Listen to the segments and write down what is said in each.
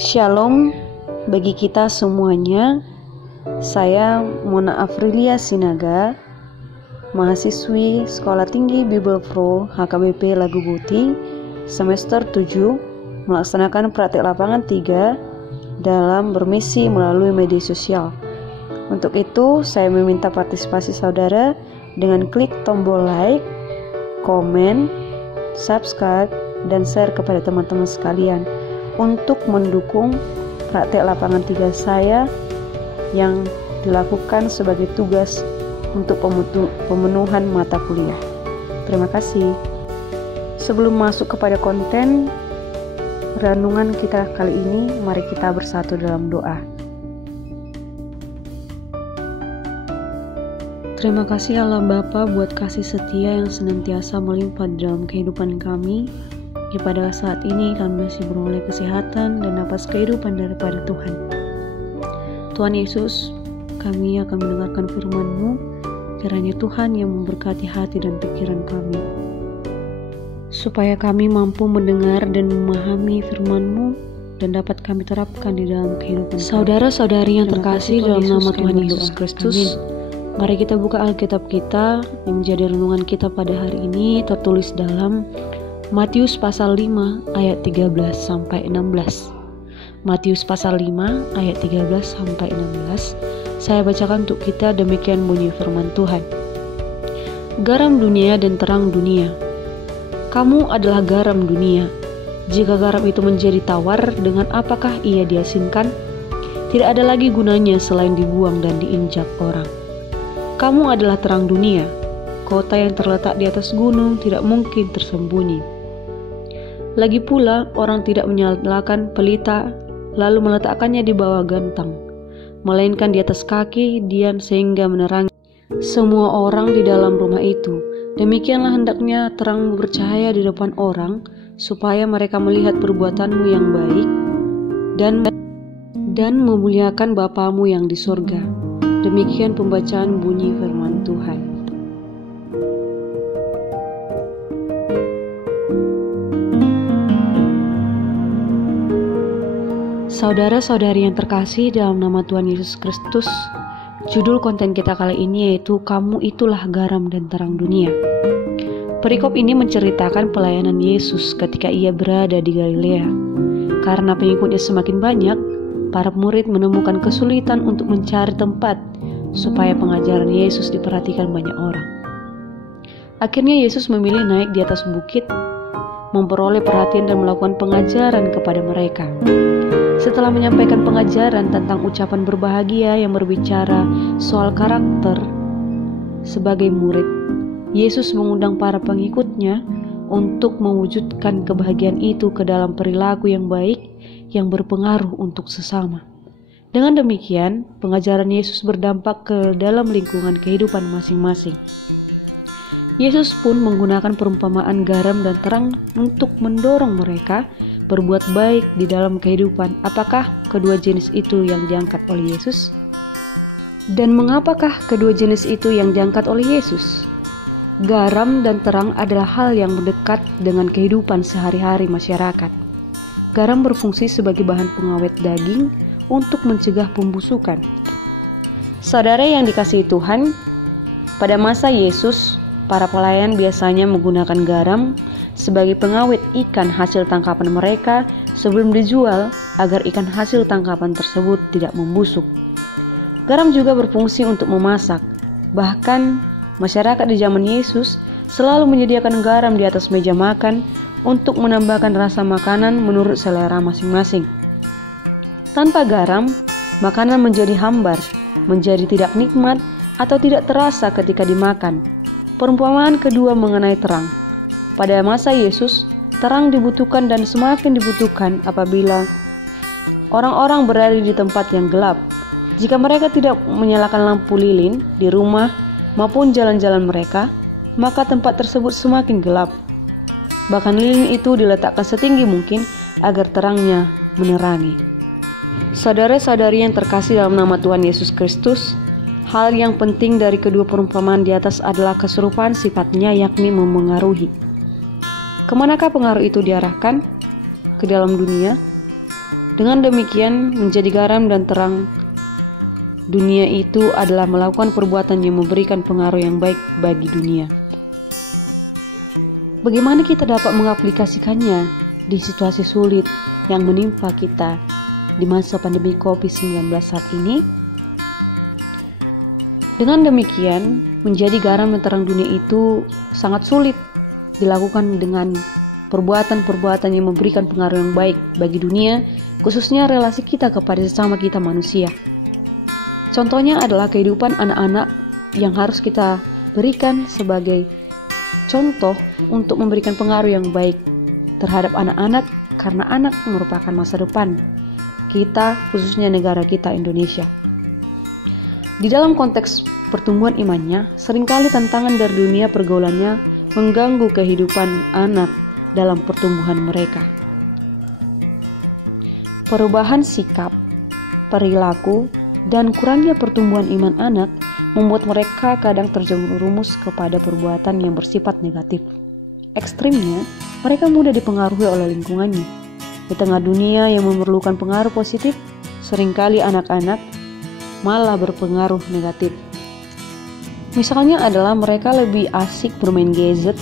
Shalom bagi kita semuanya. Saya Mona Afrilia Sinaga, mahasiswi Sekolah Tinggi Bible Pro HKBP Lagu Buting, semester 7, melaksanakan praktek lapangan 3 dalam bermisi melalui media sosial. Untuk itu, saya meminta partisipasi saudara dengan klik tombol like, komen, subscribe, dan share kepada teman-teman sekalian untuk mendukung praktek lapangan 3 saya yang dilakukan sebagai tugas untuk pemenuhan mata kuliah. Terima kasih. Sebelum masuk kepada konten renungan kita kali ini, mari kita bersatu dalam doa. Terima kasih Allah Bapa buat kasih setia yang senantiasa melimpah di dalam kehidupan kami. Pada saat ini kami masih beroleh kesehatan dan napas kehidupan daripada Tuhan. Tuhan Yesus, kami akan mendengarkan firman-Mu. Kiranya Tuhan yang memberkati hati dan pikiran kami, supaya kami mampu mendengar dan memahami firman-Mu dan dapat kami terapkan di dalam kehidupan saudara-saudari yang terkasih dalam nama Tuhan Yesus Kristus. Mari kita buka Alkitab kita yang menjadi renungan kita pada hari ini, tertulis dalam Matius pasal 5 ayat 13 sampai 16. Matius pasal 5 ayat 13 sampai 16. Saya bacakan untuk kita, demikian bunyi firman Tuhan. Garam dunia dan terang dunia. Kamu adalah garam dunia. Jika garam itu menjadi tawar, dengan apakah ia diasinkan? Tidak ada lagi gunanya selain dibuang dan diinjak orang. Kamu adalah terang dunia. Kota yang terletak di atas gunung tidak mungkin tersembunyi. Lagi pula, orang tidak menyalakan pelita lalu meletakkannya di bawah gantang, melainkan di atas kaki dian sehingga menerangi semua orang di dalam rumah itu. Demikianlah hendaknya terangmu bercahaya di depan orang, supaya mereka melihat perbuatanmu yang baik dan memuliakan Bapamu yang di sorga. Demikian pembacaan bunyi firman Tuhan. Saudara-saudari yang terkasih dalam nama Tuhan Yesus Kristus, judul konten kita kali ini yaitu Kamu Itulah Garam dan Terang Dunia. Perikop ini menceritakan pelayanan Yesus ketika ia berada di Galilea. Karena pengikutnya semakin banyak, para murid menemukan kesulitan untuk mencari tempat supaya pengajaran Yesus diperhatikan banyak orang. Akhirnya Yesus memilih naik di atas bukit, memperoleh perhatian dan melakukan pengajaran kepada mereka. Setelah menyampaikan pengajaran tentang ucapan berbahagia yang berbicara soal karakter sebagai murid, Yesus mengundang para pengikutnya untuk mewujudkan kebahagiaan itu ke dalam perilaku yang baik yang berpengaruh untuk sesama. Dengan demikian, pengajaran Yesus berdampak ke dalam lingkungan kehidupan masing-masing. Yesus pun menggunakan perumpamaan garam dan terang untuk mendorong mereka berbuat baik di dalam kehidupan. Apakah kedua jenis itu yang diangkat oleh Yesus? Dan mengapakah kedua jenis itu yang diangkat oleh Yesus? Garam dan terang adalah hal yang mendekat dengan kehidupan sehari-hari masyarakat. Garam berfungsi sebagai bahan pengawet daging untuk mencegah pembusukan. Saudara yang dikasihi Tuhan, pada masa Yesus, para pelayan biasanya menggunakan garam sebagai pengawet ikan hasil tangkapan mereka sebelum dijual agar ikan hasil tangkapan tersebut tidak membusuk. Garam juga berfungsi untuk memasak. Bahkan masyarakat di zaman Yesus selalu menyediakan garam di atas meja makan untuk menambahkan rasa makanan menurut selera masing-masing. Tanpa garam, makanan menjadi hambar, menjadi tidak nikmat atau tidak terasa ketika dimakan. Perumpamaan kedua mengenai terang. Pada masa Yesus, terang dibutuhkan dan semakin dibutuhkan apabila orang-orang berada di tempat yang gelap. Jika mereka tidak menyalakan lampu lilin di rumah maupun jalan-jalan mereka, maka tempat tersebut semakin gelap. Bahkan lilin itu diletakkan setinggi mungkin agar terangnya menerangi. Saudara-saudari yang terkasih dalam nama Tuhan Yesus Kristus, hal yang penting dari kedua perumpamaan di atas adalah keserupaan sifatnya, yakni memengaruhi. Kemanakah pengaruh itu diarahkan? Ke dalam dunia? Dengan demikian, menjadi garam dan terang dunia itu adalah melakukan perbuatan yang memberikan pengaruh yang baik bagi dunia. Bagaimana kita dapat mengaplikasikannya di situasi sulit yang menimpa kita di masa pandemi COVID-19 saat ini? Dengan demikian, menjadi garam dan terang dunia itu sangat sulit dilakukan dengan perbuatan-perbuatan yang memberikan pengaruh yang baik bagi dunia, khususnya relasi kita kepada sesama kita manusia. Contohnya adalah kehidupan anak-anak yang harus kita berikan sebagai contoh untuk memberikan pengaruh yang baik terhadap anak-anak, karena anak merupakan masa depan kita, khususnya negara kita Indonesia. Di dalam konteks pertumbuhan imannya, seringkali tantangan dari dunia pergaulannya mengganggu kehidupan anak dalam pertumbuhan mereka. Perubahan sikap, perilaku, dan kurangnya pertumbuhan iman anak membuat mereka kadang terjerumus kepada perbuatan yang bersifat negatif. Ekstrimnya, mereka mudah dipengaruhi oleh lingkungannya. Di tengah dunia yang memerlukan pengaruh positif, seringkali anak-anak malah berpengaruh negatif. Misalnya adalah mereka lebih asik bermain gadget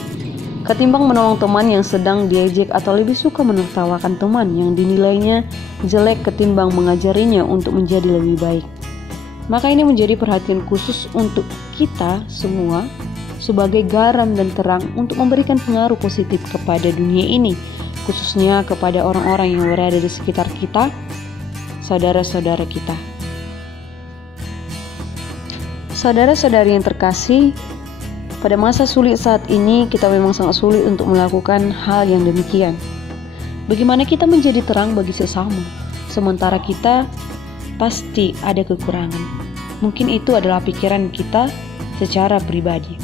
ketimbang menolong teman yang sedang diejek, atau lebih suka menertawakan teman yang dinilainya jelek ketimbang mengajarinya untuk menjadi lebih baik. Maka ini menjadi perhatian khusus untuk kita semua sebagai garam dan terang untuk memberikan pengaruh positif kepada dunia ini, khususnya kepada orang-orang yang berada di sekitar kita, saudara-saudara kita. Saudara-saudari yang terkasih, pada masa sulit saat ini kita memang sangat sulit untuk melakukan hal yang demikian. Bagaimana kita menjadi terang bagi sesama, sementara kita pasti ada kekurangan. Mungkin itu adalah pikiran kita secara pribadi.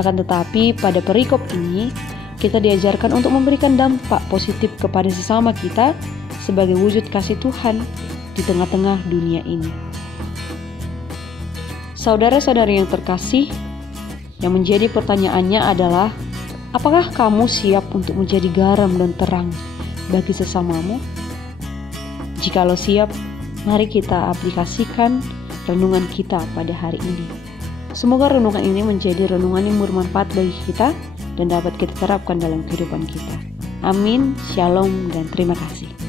Akan tetapi pada perikop ini kita diajarkan untuk memberikan dampak positif kepada sesama kita sebagai wujud kasih Tuhan di tengah-tengah dunia ini. Saudara-saudari yang terkasih, yang menjadi pertanyaannya adalah, apakah kamu siap untuk menjadi garam dan terang bagi sesamamu? Jikalau siap, mari kita aplikasikan renungan kita pada hari ini. Semoga renungan ini menjadi renungan yang bermanfaat bagi kita dan dapat kita terapkan dalam kehidupan kita. Amin, shalom, dan terima kasih.